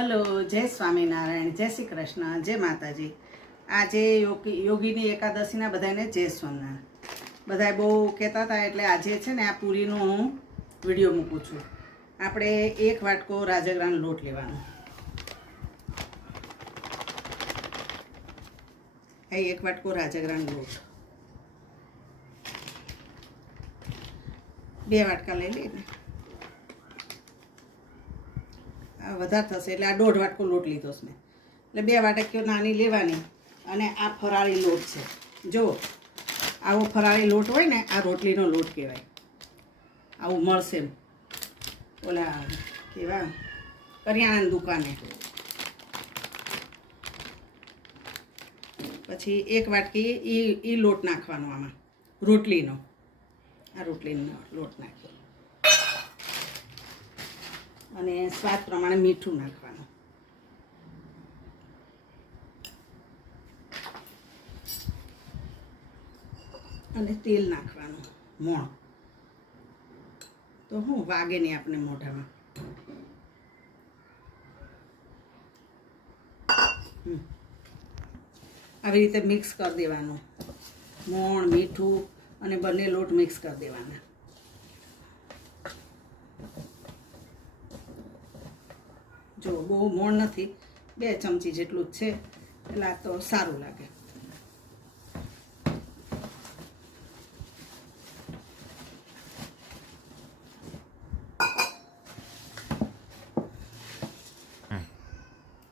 Hello जय स्वामीनारायण जय श्री कृष्ण जय माताजी। आज योगीनी एकादशी बधाने जय स्वामीनारायण। बधाए बहु कहता था एटले आजे छे ने आ पूरीनो हूँ विडियो मूकूं छूं। आपणे एक वाटको राजगरानो लोट लेवानो। एक वाटको राजगरानो लोट 2 वाटका लई लईने વધારે થશે એટલે આ 1.5 વાટકો લોટ લીધો છે મેં, એટલે 2 વાટકીઓ નાની લેવાની। અને આ ફરાળી લોટ છે, જો આવો ફરાળી લોટ હોય ને આ રોટલીનો લોટ કહેવાય। આવું મળશે ઓલા કેવા કરિયાણાની દુકાને। પછી 1 વાટકી ઈ લોટ નાખવાનો આમાં રોટલીનો। આ રોટલીનો લોટ નાખ્યો અને સ્વાદ પ્રમાણે મીઠું નાખવાનું। અને તેલ નાખવાનું મોણ, તો હું વાગે નહીં આપણે મોઢામાં। આવી રીતે મિક્સ કરી દેવાનું મોણ મીઠું અને બંને લોટ મિક્સ કરી દેવાના। જો બહુ મોણ નથી, 2 ચમચી જેટલું જ છે, એટલે આ તો સારું લાગે।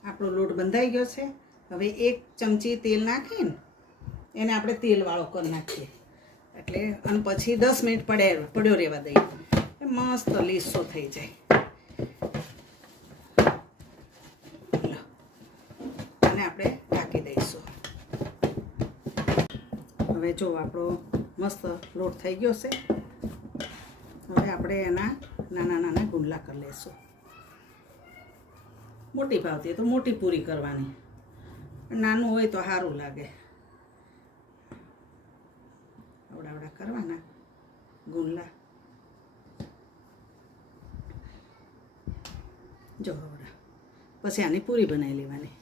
આપણો લોટ બંધાઈ ગયો છે। હવે 1 ચમચી તેલ નાખીને એને આપણે તેલવાળો કરી નાખીએ, એટલે અને પછી 10 મિનિટ પડ્યો રહેવા દઈએ, મસ્ત લીસો થઈ જાય। આપણે ઢાંકી દઈશું। હવે જો આપણો મસ્ત લોટ થઈ ગયો છે। હવે આપણે એના નાના નાના ગુંડલા કરી લઈશું। મોટી ભાવતી તો મોટી પૂરી કરવાની, નાનું હોય તો સારું લાગે। આવડા કરવાના ગુંડલા, જો આવડા। પછી આની પૂરી બનાવી લેવાની।